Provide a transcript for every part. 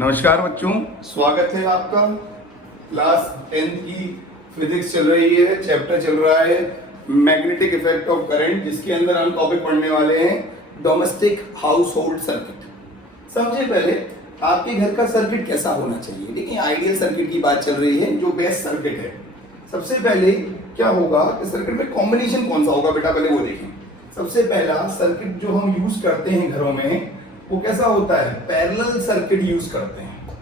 नमस्कार बच्चों, स्वागत है आपका। क्लास 10th की फिजिक्स चल रही है, चैप्टर चल रहा है मैग्नेटिक इफेक्ट ऑफ करंट, जिसके अंदर हम टॉपिक पढ़ने वाले हैं डोमेस्टिक हाउस होल्ड सर्किट। सबसे पहले आपके घर का सर्किट कैसा होना चाहिए। देखिए, आइडियल सर्किट की बात चल रही है, जो बेस्ट सर्किट है। सबसे पहले क्या होगा कि सर्किट में कॉम्बिनेशन कौन सा होगा बेटा, पहले वो देखें। सबसे पहला सर्किट जो हम यूज करते हैं घरों में, वो कैसा होता है, पैरेलल सर्किट यूज करते हैं।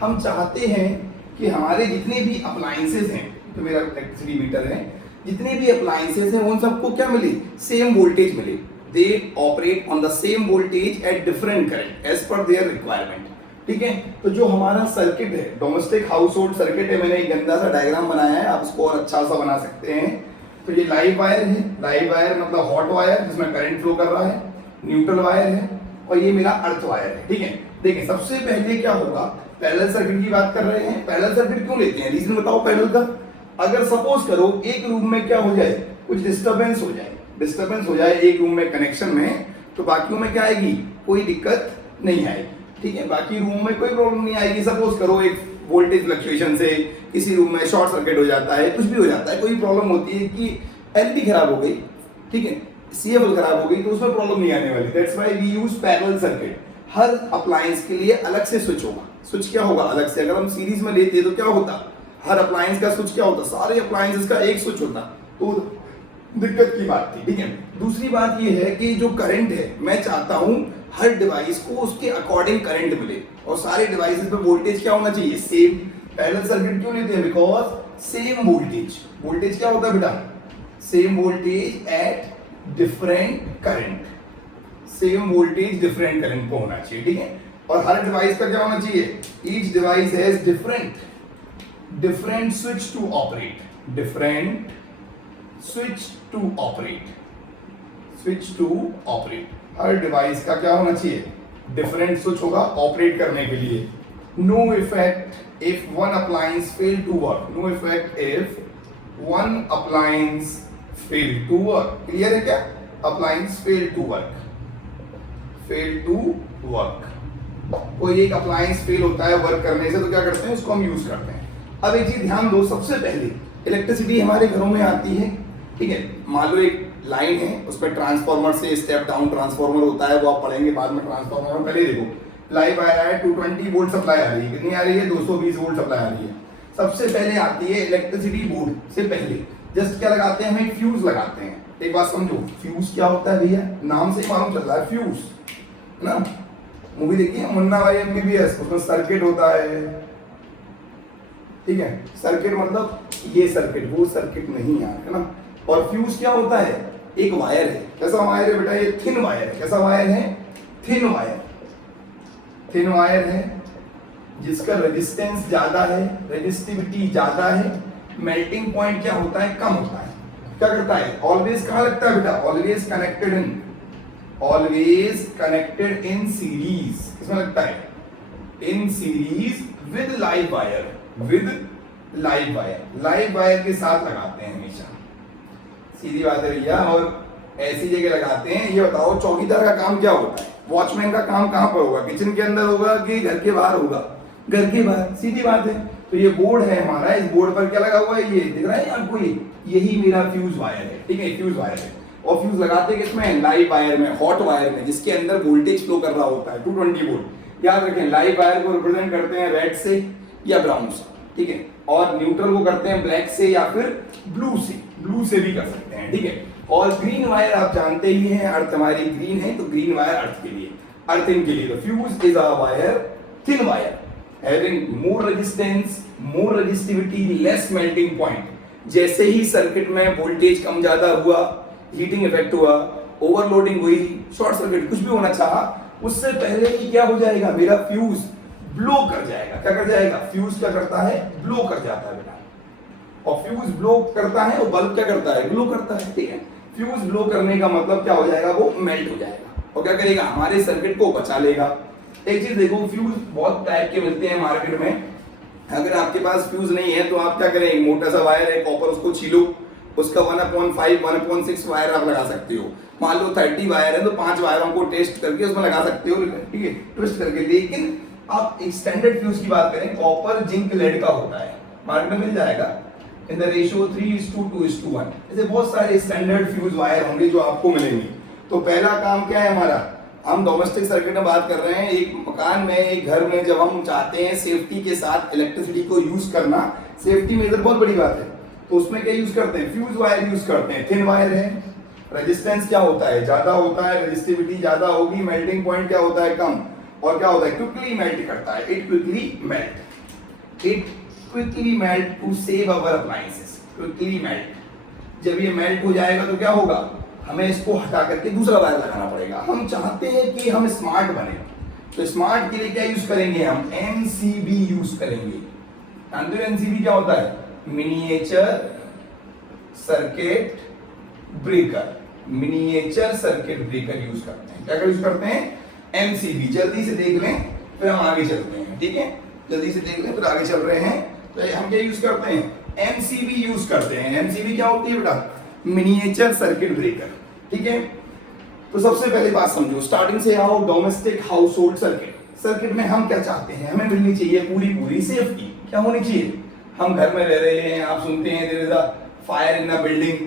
हम चाहते हैं कि हमारे जितने भी अप्लायंसेस हैं, तो मेरा इलेक्ट्रिसिटी मीटर है, जितने भी अप्लायंसेस हैं उन सबको क्या मिले, सेम वोल्टेज मिले। They operate on the same voltage at different current as per their requirement. ठीक है, तो जो हमारा सर्किट है, डोमेस्टिक हाउस होल्ड सर्किट है, मैंने एक गंदा सा डायग्राम बनाया है, आप इसको और अच्छा सा बना सकते हैं। तो ये लाइव वायर है, लाइव वायर मतलब हॉट वायर जिसमें करंट फ्लो कर रहा है, न्यूट्रल वायर है, और ये मेरा अर्थ वायर है। ठीक है, देखिए सबसे पहले क्या होगा, पैरेलल सर्किट की बात कर रहे हैं। पैरेलल सर्किट क्यों लेते हैं, रीजन बताओ पैरेलल का। अगर सपोज करो एक रूम में क्या हो जाए, कुछ डिस्टरबेंस हो जाए एक रूम में कनेक्शन में, तो बाकियों में क्या आएगी, कोई दिक्कत नहीं आएगी। ठीक है, बाकी रूम में कोई प्रॉब्लम नहीं आएगी। सपोज करो एक वोल्टेज फ्लक्चुएशन से किसी रूम में शॉर्ट सर्किट हो जाता है, कुछ भी हो जाता है, कोई प्रॉब्लम होती है कि एलपी खराब हो गई, ठीक है, सीएफएल खराब हो गई, तो उसमें प्रॉब्लम नहीं आने वाली। That's why we use parallel circuit. हर अप्लायंस के लिए अलग से स्विच होगा। स्विच क्या होगा अलग से, अगर हम सीरीज में लेते तो क्या होता, हर अप्लायंस का स्विच क्या होता, सारे अप्लायंसेस का एक स्विच होता, तो दिक्कत की बात थी। ठीक है, दूसरी बात ये है कि जो करंट है, मैं चाहता हूं हर डिवाइस को उसके अकॉर्डिंग करंट मिले, और सारे डिवाइसेस पे वोल्टेज क्या होना चाहिए, सेम। पैरेलल सर्किट क्यों लेते हैं, बिकॉज सेम वोल्टेज। वोल्टेज क्या होता है बेटा, same voltage at different current, same voltage different current को होना चाहिए। ठीक है, और हर डिवाइस का क्या होना चाहिए, each device has different switch to operate, different switch to operate. हर डिवाइस का क्या होना चाहिए, डिफरेंट स्विच होगा ऑपरेट करने के लिए। No effect if one appliance fail to work, no effect if one appliance fail to work. Clear है क्या, अप्लायंस फेल टू वर्क। कोई एक अप्लायंस फेल होता है वर्क करने से, तो क्या करते हैं, उसको हम यूज करते हैं। अब एक चीज ध्यान दो, सबसे पहले इलेक्ट्रिसिटी हमारे घरों में आती है। ठीक है, मान लो एक लाइन है, उस पर ट्रांसफार्मर से स्टेप डाउन ट्रांसफार्मर होता है, वो आप पढ़ेंगे बाद में ट्रांसफार्मर में। पहले देखो लाइव वायर है, 220 वोल्ट सप्लाई आ रही है, कितनी आ रही है, 220 वोल्ट सप्लाई आ रही है। सबसे पहले आती है इलेक्ट्रिसिटी बोर्ड से पहले जस्ट क्या लगाते हैं, हम एक फ्यूज लगाते हैं। एक बात समझो, फ्यूज क्या होता है भैया, नाम से मालूम चल रहा है फ्यूज, है ना। मूवी देखिए मुन्ना भाई एमबीबीएस, उसमें सर्किट होता है। ठीक है, सर्किट मतलब ये सर्किट, वो सर्किट नहीं यार, है ना। और फ्यूज क्या होता है, एक वायर है। कैसा वायर है बेटा, ये थिन वायर है। कैसा वायर है, थिन वायर है, जिसका रेजिस्टेंस ज्यादा है, रेजिस्टिविटी ज्यादा है, मेल्टिंग पॉइंट क्या होता है, कम होता है। क्या करता है, ऑलवेज कहां लगता है बेटा, ऑलवेज कनेक्टेड इन सीरीज। किसमें लगता है, in series with live wire के साथ लगाते हैं हमेशा। सीधी बात है भैया, और ऐसी जगह लगाते हैं। ये बताओ चौकीदार का काम क्या होता है, वॉचमैन का काम कहां पर होगा, किचन के अंदर होगा कि घर के बाहर होगा, घर के बाहर, सीधी बात है। तो ये बोर्ड है हमारा, इस बोर्ड पर क्या लगा हुआ है, ये दिख रहा है आपको, यही मेरा फ्यूज वायर है। ठीक है, फ्यूज वायर है, और फ्यूज लगाते हैं किसमें, लाइव वायर में, हॉट वायर में, जिसके अंदर वोल्टेज फ्लो कर रहा होता है 220 वोल्ट। याद रखें, लाइव वायर को रिप्रेजेंट करते हैं रेड से या ब्राउन से, ठीक है, और न्यूट्रल को करते हैं ब्लैक से या फिर ब्लू से भी कर सकते हैं। ठीक है, और ग्रीन वायर आप जानते ही हैं, अर्थ हमारी ग्रीन है, तो ग्रीन वायर अर्थ के लिए, अर्थिंग के लिए। तो fuse is a wire, thin wire, having more resistance, more resistivity, less melting point। जैसे ही सर्किट में वोल्टेज कम ज्यादा हुआ, हीटिंग इफेक्ट हुआ, ओवरलोडिंग हुई, शॉर्ट सर्किट कुछ भी होना चाहा, उससे पहले ही क्या हो जाएगा, मेरा फ्यूज ब्लो कर जाएगा। क्या कर जाएगा, फ्यूज क्या करता है, ब्लो कर जाता है बेटा। और फ्यूज ब्लो करता है, और बल्ब क्या करता है, ग्लो करता है। ठीक है, फ्यूज ब्लो करने का मतलब क्या हो जाएगा, वो मेल्ट हो जाएगा, और क्या करेगा, हमारे सर्किट को बचा लेगा। एक चीज देखो, फ्यूज बहुत टाइप के मिलते हैं मार्केट में। अगर आपके पास फ्यूज नहीं है तो आप क्या करें, एक मोटा सा वायर है कॉपर, उसको छीलो, उसका 1/5 1/6 वायर आप लगा सकते हो। मान लो 30 वायर है तो 5 वायरों को टेस्ट करके उसमें लगा सकते हो, ठीक है, ट्विस्ट करके। लेकिन आप एक स्टैंडर्ड फ्यूज की बात करें, कॉपर जिंक लेड का होता है, मार्केट में मिल जाएगा इन द रेशियो 3:2:1। ऐसे बहुत सारे स्टैंडर्ड फ्यूज वायर होंगे जो आपको मिलेंगे। तो पहला काम क्या है हमारा, हम डोमेस्टिक सर्किट में बात कर रहे हैं। एक मकान में, एक घर में जब हम चाहते हैं सेफ्टी के साथ इलेक्ट्रिसिटी को यूज करना, सेफ्टी में इधर बहुत बड़ी बात है, तो उसमें क्या यूज करते हैं, फ्यूज वायर यूज करते हैं। थिन वायर है, रेजिस्टेंस क्या होता है, ज्यादा होता है, रेजिस्टिविटी ज्यादा होगी, मेल्टिंग पॉइंट क्या होता है, कम, और क्या होता है, क्विकली मेल्ट करता है, it quickly melt to save our appliances, quickly melt. जब ये मेल्ट हो जाएगा तो क्या होगा, हमें इसको हटा करके दूसरा वायर लगाना पड़ेगा। हम चाहते हैं कि हम स्मार्ट बने, तो स्मार्ट के लिए क्या यूज करेंगे, हम एमसीबी यूज करेंगे। जानते हो एमसीबी क्या होता है, miniature circuit breaker, miniature circuit breaker use करते हैं। क्या यूज करते हैं, एमसीबी। जल्दी से देख लें फिर हम आगे चलते हैं, ठीक है, जल्दी से देख लें फिर आगे चल रहे हैं। तो हम क्या यूज करते हैं, एमसीबी यूज करते हैं। एमसीबी क्या होती है बेटा, मिनिएचर सर्किट ब्रेकर, ठीक है। तो सबसे पहले बात समझो, स्टार्टिंग से आओ, domestic house hold circuit. Circuit में हम क्या चाहते हैं, हमें मिलनी चाहिए पूरी सेफ्टी। क्या होनी चाहिए, हम घर में रह रहे हैं, आप सुनते हैं there is a fire in a building,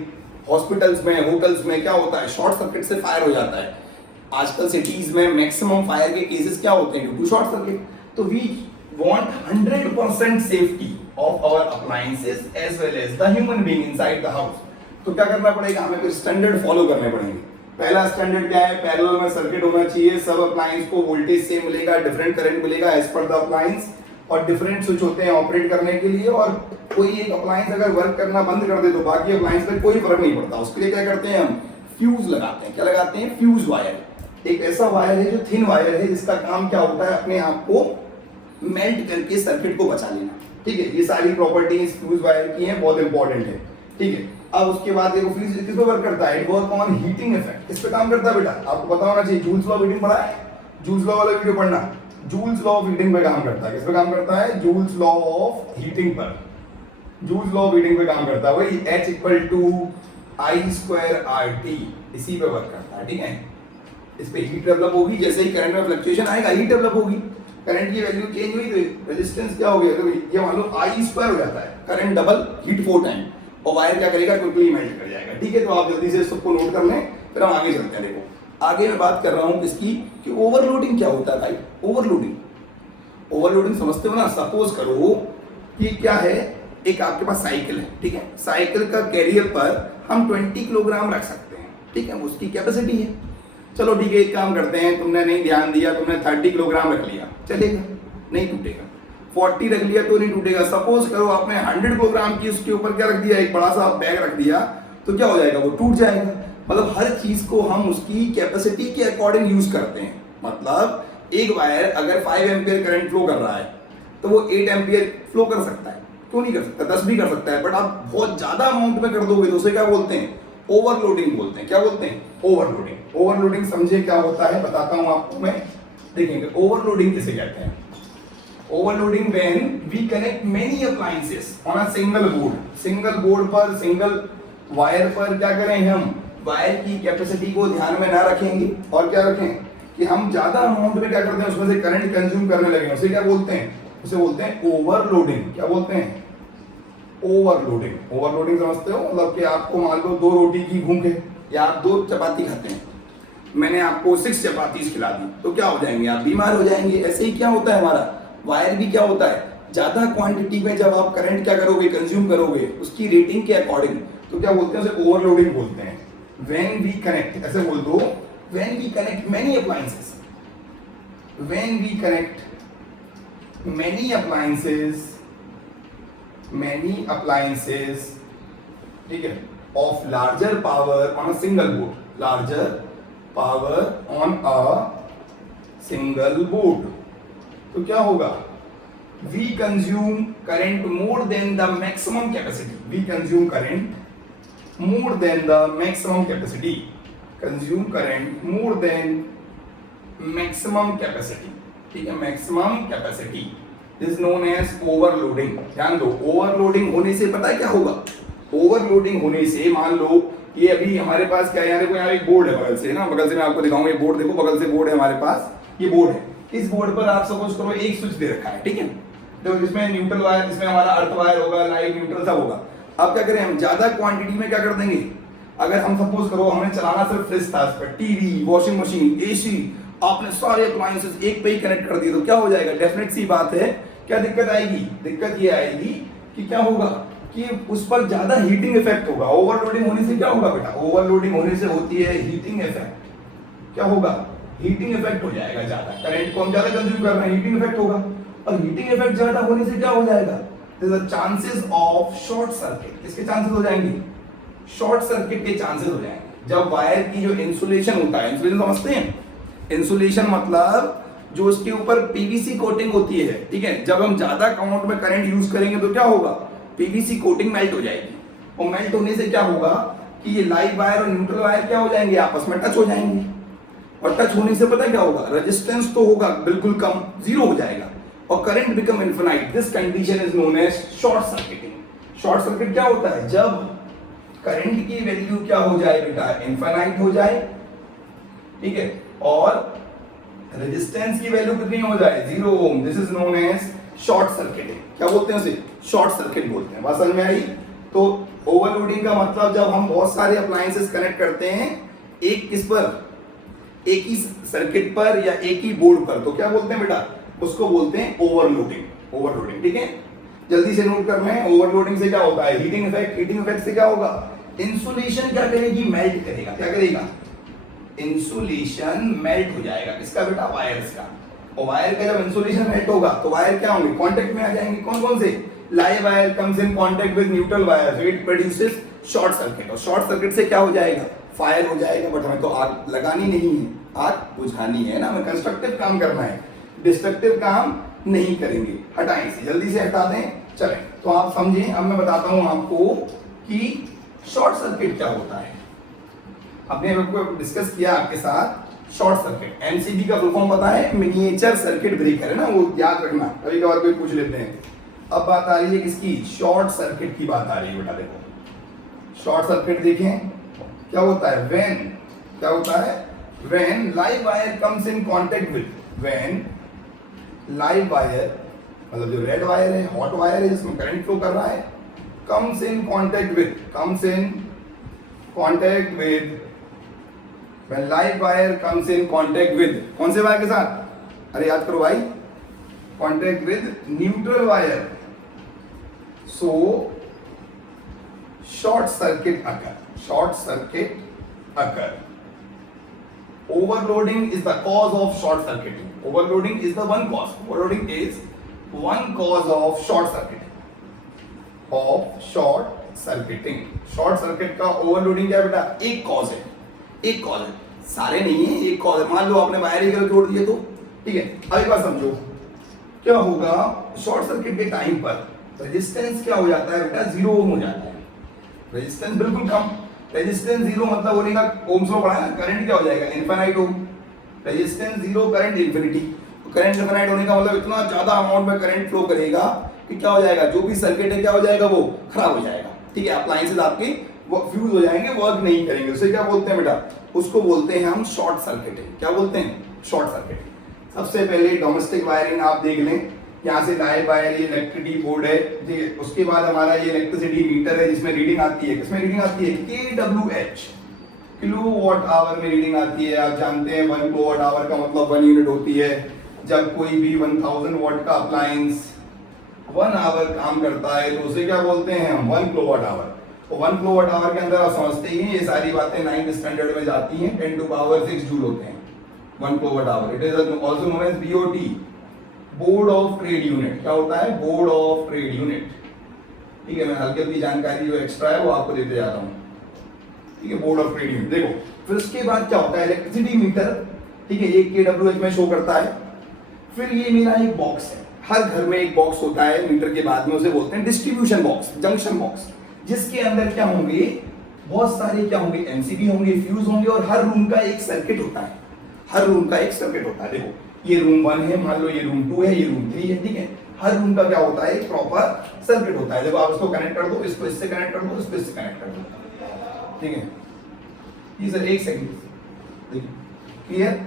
hospitals में, होटल्स में क्या होता है, शॉर्ट सर्किट से फायर हो जाता है। आजकल सिटीज में मैक्सिमम फायर के केसेस क्या होते हैं, ड्यू टू शॉर्ट सर्किट। तो we want 100% safety of our appliances as well as the human being inside the house. तो क्या करना पड़ेगा, हमें कुछ स्टैंडर्ड फॉलो करने पड़ेंगे। पहला स्टैंडर्ड क्या है, पैरेलल में सर्किट होना चाहिए, सब अप्लायंस को वोल्टेज सेम मिलेगा, डिफरेंट करंट मिलेगा एज पर द अप्लायंस, और डिफरेंट स्विच होते हैं ऑपरेट करने के लिए। और कोई एक अप्लायंस अगर वर्क करना बंद कर दे तो बाकी अप्लायंस पे कोई फर्क नहीं पड़ता। उसके लिए क्या करते हैं, हम फ्यूज लगाते हैं। क्या लगाते हैं, फ्यूज वायर। एक ऐसा वायर है जो थिन वायर है, जिसका काम क्या होता है, अपने आप को मेल्ट करके सर्किट को बचा लेना, ठीक है। ये सारी प्रॉपर्टीज फ्यूज वायर की हैं, बहुत इंपॉर्टेंट है, ठीक है। अब उसके बाद देखो फ्यूज किस पे वर्क करता है, it work on heating effect. इस पे काम करता है बेटा, आपको पता होना चाहिए, जूल्स लॉ ऑफ हीटिंग पढ़ा है, जूल्स लॉ वाला वीडियो पढ़ना। जूल्स लॉ ऑफ हीटिंग पे काम करता है, किस पे काम करता है, जूल्स लॉ ऑफ हीटिंग पर, जूल्स लॉ ऑफ हीटिंग पे काम करता है। वही H = I²RT, इसी पे वर्क करता है, ठीक है। इस पे हीट डेवलप होगी, जैसे ही करंट में फ्लक्चुएशन आएगा हीट डेवलप होगी, करंट की वैल्यू चेंज हुई तो रेजिस्टेंस क्या हो गया, तो ये मान लो I² हो जाता है, करंट डबल, हीट 4 टाइम, और वायर क्या करेगा, क्विकली मेल्ट कर जाएगा, ठीक है। तो आप जल्दी से सबको नोट कर लें, फिर हम आगे चलते हैं। देखो आगे मैं बात कर रहा हूं किसकी, कि ओवरलोडिंग क्या होता है भाई। ओवरलोडिंग समझते हो ना, सपोज करो कि क्या है, एक आपके पास साइकिल है, ठीक है, साइकिल का कैरियर पर हम 20 किलोग्राम रख सकते हैं, ठीक है, उसकी कैपेसिटी है। चलो ठीक है, एक काम करते हैं, तुमने नहीं ध्यान दिया, तुमने 30 किलोग्राम रख लिया, चलेगा, नहीं टूटेगा। 40 रख लिया तो नहीं टूटेगा। सपोज करो आपने 100 किलोग्राम की उसके ऊपर क्या रख दिया, एक बड़ा सा बैग रख दिया, तो क्या हो जाएगा, वो टूट जाएगा। मतलब हर चीज को हम उसकी कैपेसिटी के अकॉर्डिंग यूज करते हैं। मतलब एक वायर अगर 5 एम्पियर करंट फ्लो कर रहा है तो वो 8 एम्पियर फ्लो कर सकता है, क्यों नहीं कर सकता, 10 भी कर सकता है। बट आप बहुत ज्यादा अमाउंट में कर दोगे तो उसे क्या बोलते हैं, ओवरलोडिंग बोलते हैं। क्या बोलते हैं, ओवरलोडिंग। ओवरलोडिंग समझे क्या होता है, बताता हूं आपको मैं। देखेंगे ओवरलोडिंग किसे कहते हैं। Overloading when we connect many appliances on a single board पर, सिंगल वायर पर क्या करें, हम वायर की कैपेसिटी को ध्यान में ना रखेंगे, और क्या रखें कि हम ज्यादा अमाउंट में क्या करते हैं, उसमें से करंट कंज्यूम करने लगे, उसे क्या बोलते हैं, उसे बोलते हैं ओवरलोडिंग। क्या बोलते हैं, ओवरलोडिंग। ओवरलोडिंग समझते हो, मतलब कि आपको मान लो 2 रोटी की भूख है, या आप 2 चपाती खाते हैं, मैंने आपको 6 चपातीज खिला दी, तो क्या हो जाएंगे, आप बीमार हो जाएंगे। ऐसे ही क्या होता है, हमारा वायर भी क्या होता है, ज्यादा क्वांटिटी में जब आप करंट क्या करोगे, कंज्यूम करोगे उसकी रेटिंग के अकॉर्डिंग, तो क्या बोलते हैं, उसे ओवरलोडिंग बोलते हैं। व्हेन वी कनेक्ट, ऐसे बोल दो, when we connect many appliances, when we connect many appliances, ठीक है, of larger power on a single board, larger power on a single board, तो क्या होगा, we consume current more than the maximum capacity, we consume current more than the maximum capacity, consume current more than maximum capacity, ठीक है, maximum capacity is known as overloading। ध्यान दो, overloading होने से पता है क्या होगा, overloading होने से मान लो ये अभी हमारे पास क्या है, यहाँ देखो, यहाँ एक बोर्ड है बगल से ना, बगल से मैं आपको दिखाऊंगा, ये बोर्ड देखो, बगल से बोर्ड है हमारे पास, ये बोर्ड है, इस बोर्ड पर आप सपोज करो एक स्विच दे रखा है, ठीक है, तो इसमें न्यूट्रल वायर, इसमें हमारा अर्थ वायर होगा, लाइव न्यूट्रल सब होगा। अब क्या करें हम, ज्यादा क्वांटिटी में क्या कर देंगे, अगर हम सपोज करो हमने चलाना सिर्फ फ्रिज था, इस पर टीवी, वॉशिंग मशीन, एसी, आपने सारे अप्लायंसेस एक पे ही कनेक्ट कर दिए, तो क्या हो जाएगा, डेफिनेट सी बात है, क्या दिक्कत आएगी, दिक्कत ये आएगी कि क्या होगा कि उस पर ज्यादा हीटिंग इफेक्ट होगा। ओवरलोडिंग होने से क्या होगा बेटा, ओवरलोडिंग होने से होती है हीटिंग इफेक्ट। क्या होगा, हीटिंग इफेक्ट हो जाएगा, ज्यादा करंट को हम ज्यादा कंज्यूम कर रहे हैं, हीटिंग इफेक्ट होगा, और हीटिंग इफेक्ट ज्यादा होने से क्या हो जाएगा, there are chances of short circuit. किसके चांसेस हो जाएंगे, शॉर्ट सर्किट के चांसेस हो जाएंगे। जब वायर की जो इंसुलेशन होता है, इंसुलेशन समझते हैं, इंसुलेशन मतलब जो उसके ऊपर पीवीसी कोटिंग होती है, ठीक है, जब हम ज्यादा अमाउंट में करंट यूज करेंगे तो क्या होगा, पीवीसी कोटिंग मेल्ट हो जाएगी, और मेल्ट होने से क्या होगा कि ये लाइव वायर और न्यूट्रल वायर क्या हो जाएंगे, आपस में टच हो जाएंगे, और टच होने से पता क्या होगा, रेजिस्टेंस तो होगा बिल्कुल कम, जीरो हो जाएगा, और current become infinite. This condition is known as short circuiting. Short circuit क्या होता है, जब करंट की वैल्यू क्या हो जाए बेटा, इनफिनाइट हो जाए, ठीक है, और रेजिस्टेंस की वैल्यू कितनी हो जाए, 0 ohm. This is known as short circuiting. क्या बोलते हैं उसे, शॉर्ट सर्किट बोलते हैं। बात समझ में आई। तो ओवरलोडिंग का मतलब जब हम बहुत सारे अप्लायंसेस कनेक्ट करते हैं एक किस पर, एक ही सर्किट पर या एक ही बोर्ड पर, तो क्या बोलते हैं बेटा, उसको बोलते हैं ओवरलोडिंग। ओवरलोडिंग, ठीक है, जल्दी से नोट कर लें। ओवरलोडिंग से क्या होता है, हीटिंग इफेक्ट। हीटिंग इफेक्ट से क्या होगा, इंसुलेशन क्या करेगी, मेल्ट करेगा। क्या करेगा, इंसुलेशन मेल्ट हो जाएगा, किसका बेटा, वायर्स का। और वायर का जब इंसुलेशन मेल्ट होगा तो वायर क्या होंगे, कांटेक्ट में आ जाएंगे। कौन कौन से, live wire comes in contact with neutral wire, so it produces short circuit. और शॉर्ट सर्किट से क्या हो जाएगा, फायर हो जाएगा। बट हमें तो आग लगानी नहीं है, आग बुझानी है ना, हमें कंस्ट्रक्टिव काम करना है, डिस्ट्रक्टिव काम नहीं करेंगे। हटाएं इसे, जल्दी से हटा दें। चलें, तो आप समझें। अब मैं बताता हूं आपको कि शॉर्ट सर्किट क्या होता है। अपने को डिस्कस किया आपके साथ शॉर्ट सर्किट, एमसीबी का फुल फॉर्म पता है, मिनिएचर सर्किट ब्रेकर है ना, वो याद रखना, कभी कभार कोई पूछ लेते हैं। अब बात आ रही है किसकी, शॉर्ट सर्किट की बात आ रही है बेटा। देखो शॉर्ट सर्किट देखें क्या होता है, व्हेन, क्या होता है, when live wire comes in contact with, when live wire मतलब जो रेड वायर है, हॉट वायर है जिसमें करंट फ्लो कर रहा है, comes in contact with, comes in contact with, when live wire comes in contact with, कौन से वायर के साथ, अरे याद करो भाई, contact with neutral wire, so short circuit occur, short circuit occur. Overloading is the cause of short circuiting. Overloading is the one cause. Overloading is one cause of short circuiting. Of short circuiting. Short circuit का overloading क्या बेटा, एक cause है, एक call है, सारे नहीं है, एक कॉल है। मान लो आपने वायर ही गलत जोड़ दिए तो, ठीक है। अब एक बात समझो, क्या होगा, शॉर्ट सर्किट के टाइम पर रेजिस्टेंस क्या हो जाता है बेटा, 0 ओम हो जाता है। रेजिस्टेंस बिल्कुल कम, रेजिस्टेंस 0 मतलब होने का ओम्स लॉ पढ़ा है ना, करंट क्या हो जाएगा, infinite ohm. Resistance 0, current infinity. तो करंट इनफिनाइट होने का मतलब इतना ज्यादा अमाउंट में करंट फ्लो करेगा कि क्या हो जाएगा, जो भी सर्किट है क्या हो जाएगा, वो खराब हो जाएगा, ठीक है। अप्लायंसेस आपके वो फ्यूज हो जाएंगे, वर्क नहीं करेंगे। उसे क्या बोलते हैं बेटा, उसको बोलते हैं हम शॉर्ट सर्किटिंग। क्या बोलते हैं, शॉर्ट सर्किटिंग। सबसे पहले डोमेस्टिक वायरिंग आप देख लें, यहाँ से लाइव वायर, ये इलेक्ट्रिसिटी बोर्ड है जी। उसके बाद हमारा ये इलेक्ट्रिसिटी मीटर है जिसमें रीडिंग आती है, किसमें रीडिंग आती है, kWh, किलोवाट आवर में रीडिंग आती है। आप जानते हैं 1 किलोवाट आवर का मतलब 1 यूनिट होती है। जब कोई भी 1000 वाट का अप्लायंस 1 आवर काम करता है तो उसे क्या बोलते हैं हम, 1 किलोवाट आवर। तो 1 किलोवाट आवर के अंदर आप समझते ही हैं, ये सारी बातें 9th स्टैंडर्ड में जाती हैं, 10 to power 6 जूल होते हैं 1 kilowatt hour. It is also known as BOT, board of trade unit. क्या होता है, बोर्ड ऑफ ट्रेड यूनिट, ठीक है। मैं हल्की हल्की जानकारी जो एक्स्ट्रा है वो आपको देते जाता हूँ, ठीक है। Board of trade unit. देखो फिर उसके बाद क्या होता है, इलेक्ट्रिसिटी मीटर, ठीक है, ये kWh में शो करता है। फिर ये मेरा एक बॉक्स है, हर घर में एक बॉक्स होता है मीटर के बाद में, उसे बोलते हैं डिस्ट्रीब्यूशन बॉक्स, जंक्शन बॉक्स, जिसके अंदर क्या होंगे, बहुत सारे क्या होंगे, एमसीबी होंगे, फ्यूज होंगे, और हर रूम का एक सर्किट होता है, हर रूम का एक सर्किट होता है। देखो ये रूम 1 है, मान लो ये रूम 2 है, ये रूम 3 है, ठीक है। हर रूम का क्या होता है, एक प्रॉपर सर्किट होता है। देखो आप इसको कनेक्ट कर दो, इसको इससे कनेक्ट कर दो, इसको इससे कनेक्ट कर दो, ठीक है। ये सर एक सेकंड, देखिए क्लियर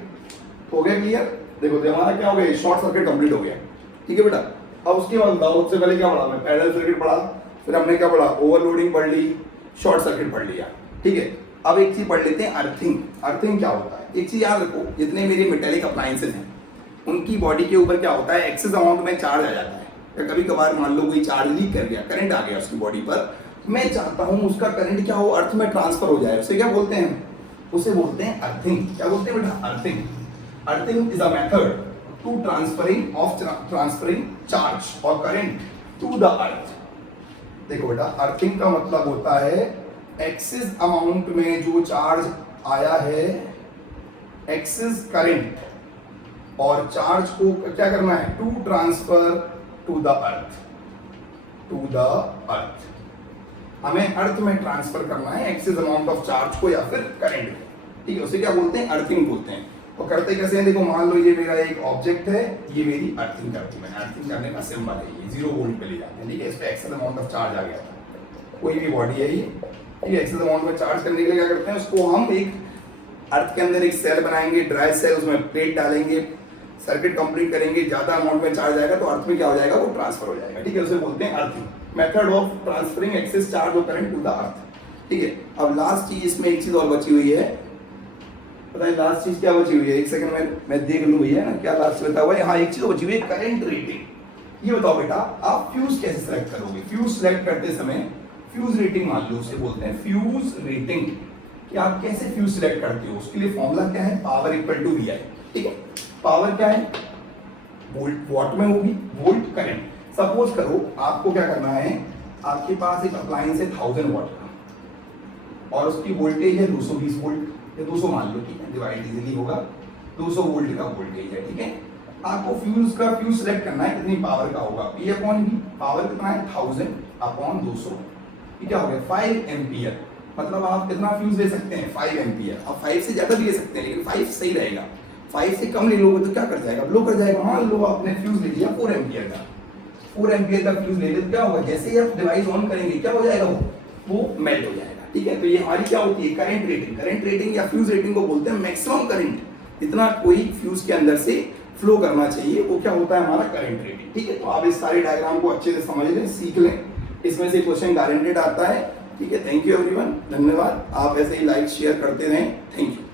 हो गया, क्लियर देखो तो हमारा क्या हो गया, शॉर्ट सर्किट कंप्लीट हो गया, ठीक है बेटा। अब उसके बाद बताओ, सबसे पहले क्या पढ़ा मैं, पैरेलल सर्किट पढ़ा, फिर हमने क्या पढ़ा, ओवरलोडिंग पढ़ ली, शॉर्ट सर्किट पढ़ लिया, ठीक है। अब एक चीज पढ़ लेते हैं, अर्थिंग। अर्थिंग क्या होता है, एक चीज याद रखो, जितने मेरे मेटेलिक अप्लायंसेज हैं उनकी बॉडी के ऊपर क्या होता है, एक्सेस अमाउंट में चार्ज आ जाता है, या कभी कभार मान लो कोई चार्ज लीक कर गया, करंट आ गया उसकी बॉडी पर, मैं चाहता हूं उसका करंट क्या हो, अर्थ में ट्रांसफर हो जाए, उसे क्या बोलते हैं, उसे बोलते हैं अर्थिंग। क्या बोलते हैं बेटा, earthing. Earthing is a method to transferring charge और करंट टू द अर्थ। देखो बेटा, अर्थिंग का मतलब होता है एक्सेस अमाउंट में जो चार्ज आया है, एक्सेस करंट और चार्ज को क्या करना है, to transfer to the earth, to the earth. हमें अर्थ में ट्रांसफर करना है एक्सेस अमाउंट ऑफ चार्ज को या फिर करंट को, ठीक है, उसे क्या बोलते हैं, अर्थिंग बोलते हैं। और करते कैसे हैं, देखो मान लो ये मेरा एक ऑब्जेक्ट है, ये मेरी अर्थिंग करती है, मैंने अर्थिंग करने का सिंबल है ये, 0 वोल्ट पे ले जाते हैं, ठीक है, इस पे एक्सेस अमाउंट ऑफ चार्ज आ गया था, कोई भी बॉडी है ये, ठीक है, एक्सेस अमाउंट में चार्ज करने के लिए क्या करते हैं, उसको हम एक अर्थ के अंदर एक सेल बनाएंगे, ड्राई सेल, उसमें प्लेट डालेंगे, सर्किट कंप्लीट करेंगे, ज्यादा अमाउंट में चार्ज आएगा तो अर्थ में क्या हो जाएगा, वो ट्रांसफर हो जाएगा, ठीक है, उसे बोलते हैं earthing, method of transferring excess charge और करंट टू द अर्थ, ठीक है। अब लास्ट चीज इसमें एक चीज और बची हुई है, पता है लास्ट चीज क्या बची हुई है, एक सेकंड में मैं देख लूं भैया ना, क्या लास्ट बता हुआ है, हाँ एक चीज बची हुई है, करंट रेटिंग। ये बताओ बेटा, आप फ्यूज कैसे सेलेक्ट करोगे, फ्यूज सेलेक्ट करते समय फ्यूज रेटिंग मान लो, उसे बोलते हैं फ्यूज रेटिंग, कि आप कैसे फ्यूज सेलेक्ट करते हो, उसके लिए फॉर्मूला क्या है, पावर इक्वल टू वी आई, ठीक है। पावर क्या है, वोल्ट, वॉट में होगी, वोल्ट करंट। सपोज करो आपको क्या करना है, आपके पास एक अप्लायंस है 1000 वॉट का और उसकी वोल्टेज है 220 वोल्ट या 200 मान लो, ठीक है, डिवाइड इजीली होगा, 200 वोल्ट का वोल्टेज है, ठीक है। आपको फ्यूज सेलेक्ट करना है, कितनी पावर का होगा, P अपॉन V, पावर कितना है 1000 अपॉन 200, ये क्या हो गया 5 एम्पियर, मतलब आप कितना फ्यूज ले सकते हैं 5 एम्पियर। अब 5 से ज्यादा भी ले सकते हैं लेकिन 5 सही रहेगा, 5 से कम ले लोगे तो क्या कर जाएगा, ब्लो कर जाएगा। मान लो आपने फ्यूज ले लिया 4 एम्पियर का, 4 एम्पियर का फ्यूज ले लिया तो क्या होगा, जैसे ही आप डिवाइस ऑन करेंगे क्या हो जाएगा, वो मेल्ट हो जाएगा, ठीक है। तो ये हमारी क्या होती है, करंट रेटिंग। करंट रेटिंग या फ्यूज रेटिंग को बोलते हैं मैक्सिमम करंट, इतना कोई फ्यूज के अंदर से फ्लो करना चाहिए, वो क्या होता है हमारा करंट रेटिंग, ठीक है। तो आप इस सारे डायग्राम को अच्छे से समझ लें, सीख लें, इसमें से क्वेश्चन गारंटेड आता है, ठीक है। थैंक यू एवरीवन, धन्यवाद, आप ऐसे ही लाइक शेयर करते रहें, थैंक यू।